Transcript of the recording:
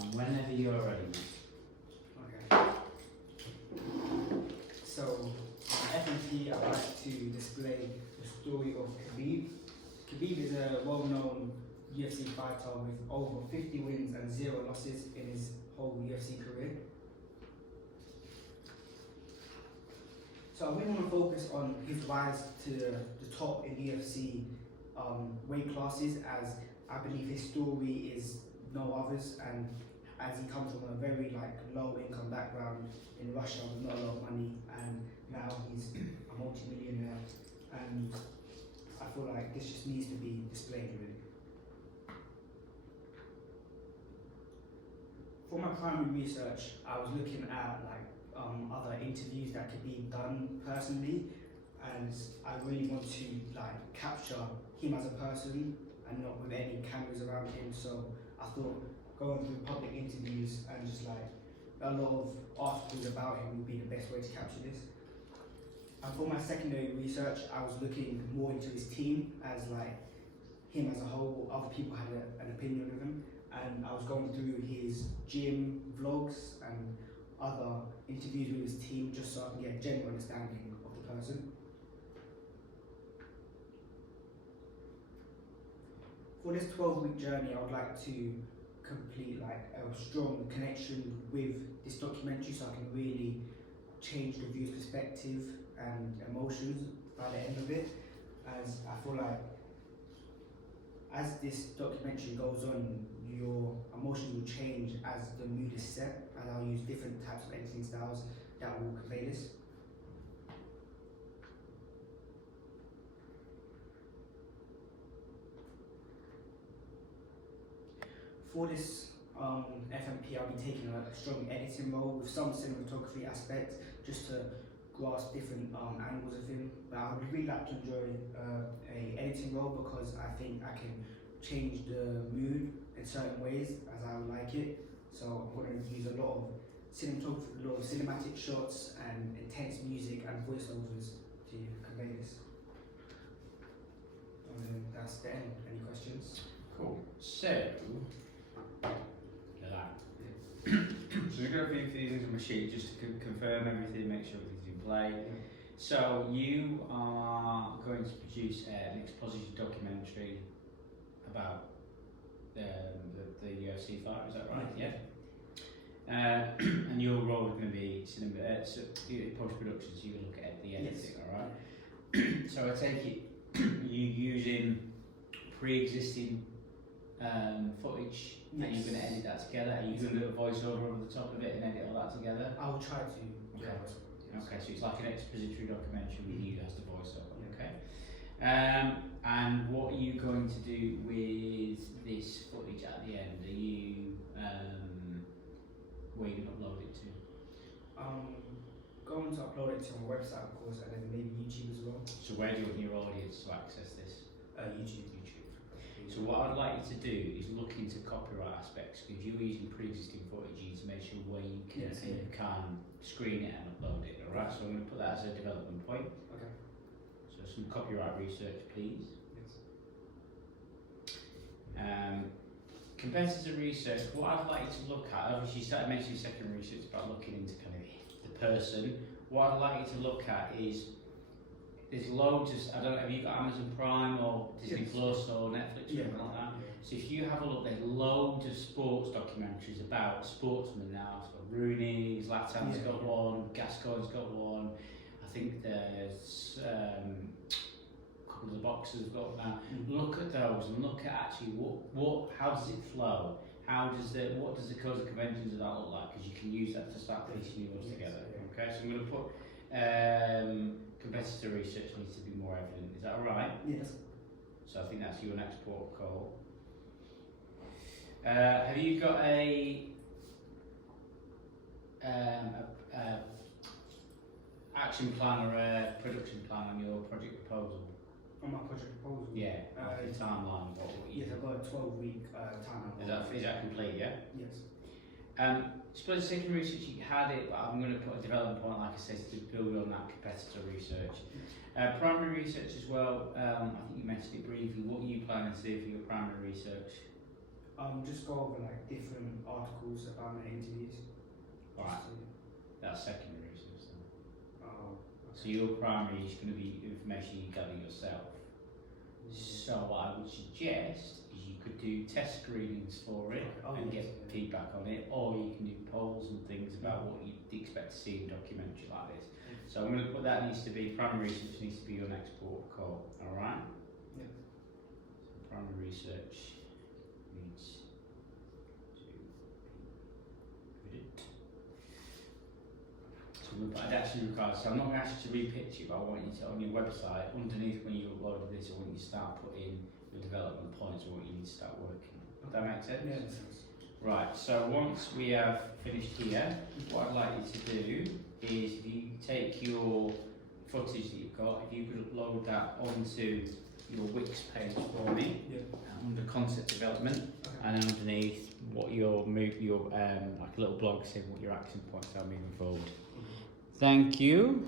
and whenever you're ready. Okay. So, on FNP, I'd like to display the story of Khabib. Khabib is a well-known UFC fighter with over 50 wins and 0 losses in his whole UFC career. So I really want to focus on his rise to the top in UFC weight classes, as I believe his story is no others, and as he comes from a very low income background in Russia with not a lot of money, and now he's a multi-millionaire, and I feel like this just needs to be displayed really. For my primary research, I was looking at other interviews that could be done personally, and I really want to capture him as a person and not with any cameras around him. So I thought going through public interviews and just a lot of articles about him would be the best way to capture this. And for my secondary research, I was looking more into his team, as him as a whole, other people had an opinion of him, and I was going through his gym vlogs and other interviews with his team just so I can get a general understanding of the person. For this 12-week journey, I would like to complete a strong connection with this documentary so I can really change the viewer's perspective and emotions by the end of it, as I feel like as this documentary goes on, your emotions will change as the mood is set, and I'll use different types of editing styles that will convey this. For this FNP, I'll be taking a strong editing role with some cinematography aspects just to grasp different angles of him. But I would really like to enjoy a editing role because I think I can change the mood in certain ways as I would like it. So I'm going to use a lot of cinematography, a lot of cinematic shots and intense music and voiceovers to convey this. And that's the end. Any questions? Cool. So, so we've got a few things on my sheet just to confirm everything, make sure everything's in play. So you are going to produce an exposition documentary about the UFC fight, is that right? Yeah. And your role is going to be post-production, so you can look at the editing, Yes. alright? So I take it you using pre-existing footage, Yes. and you're going to edit that together. Are you going to do a voiceover over the top of it and edit all that together? I will try to. Okay. Yes. Okay, so it's like an expository documentary with you as the voiceover. Yeah. Okay. And what are you going to do with this footage at the end? Are you where are you going to upload it to? Going to upload it to my website, of course, and then maybe YouTube as well. So where do you want your audience to access this? YouTube. So what I'd like you to do is look into copyright aspects, because you're using pre-existing footage, you need to make sure where you can, Yes. you can screen it and upload it, alright? So I'm going to put that as a development point. Okay. So some copyright research, please. Yes. Competitor research, what I'd like you to look at, obviously you started mentioning second research about looking into kind of the person. What I'd like you to look at is, there's loads of, I don't know, have you got Amazon Prime or Disney Yes. Plus or Netflix or anything like that? So if you have a look, there's loads of sports documentaries about sportsmen now. So Rooney, Zlatan's Yeah. got one, Gascoigne's got one. I think there's a couple of the boxers have got one now. Look at those and look at actually how does it flow? What does the code of conventions of that look like? Because you can use that to start piecing yours Yes, together. yeah. Okay, so I'm going to put competitor research needs to be more evident. Is that all right? Yes. So I think that's your next port call. Have you got a action plan or a production plan on your project proposal? On my project proposal. Yeah, the timeline. Yes, I've got a 12-week timeline. Is that complete? Yeah. Yes. Split second research, you had it, but I'm going to put a development point, like I said, to build on that competitor research. Primary research as well, I think you mentioned it briefly. What are you planning to do for your primary research? Just go over like different articles about my interviews. Right. Just to- That's secondary research then. Oh, So your primary is going to be information you gather yourself. So what I would suggest is you could do test screenings for it Oh, and yes, get yeah. feedback on it, or you can do polls and things about what you'd expect to see in a documentary like this. So I'm going to put that needs to be, primary research needs to be your next port of call, alright? Yeah. So primary research needs to be good. So I'd actually require, so I'm not going to ask you to re-pitch it, but I want you to, on your website, underneath when you upload this, I want you to start putting your development points or what you need to start working on. Does that make sense? Yeah, that sounds. Right, so once we have finished here, what I'd like you to do is if you take your footage that you've got, if you could upload that onto your Wix page for me, Yeah. under concept development, Okay. and underneath what your like a little blog saying what your action points are moving forward. Thank you.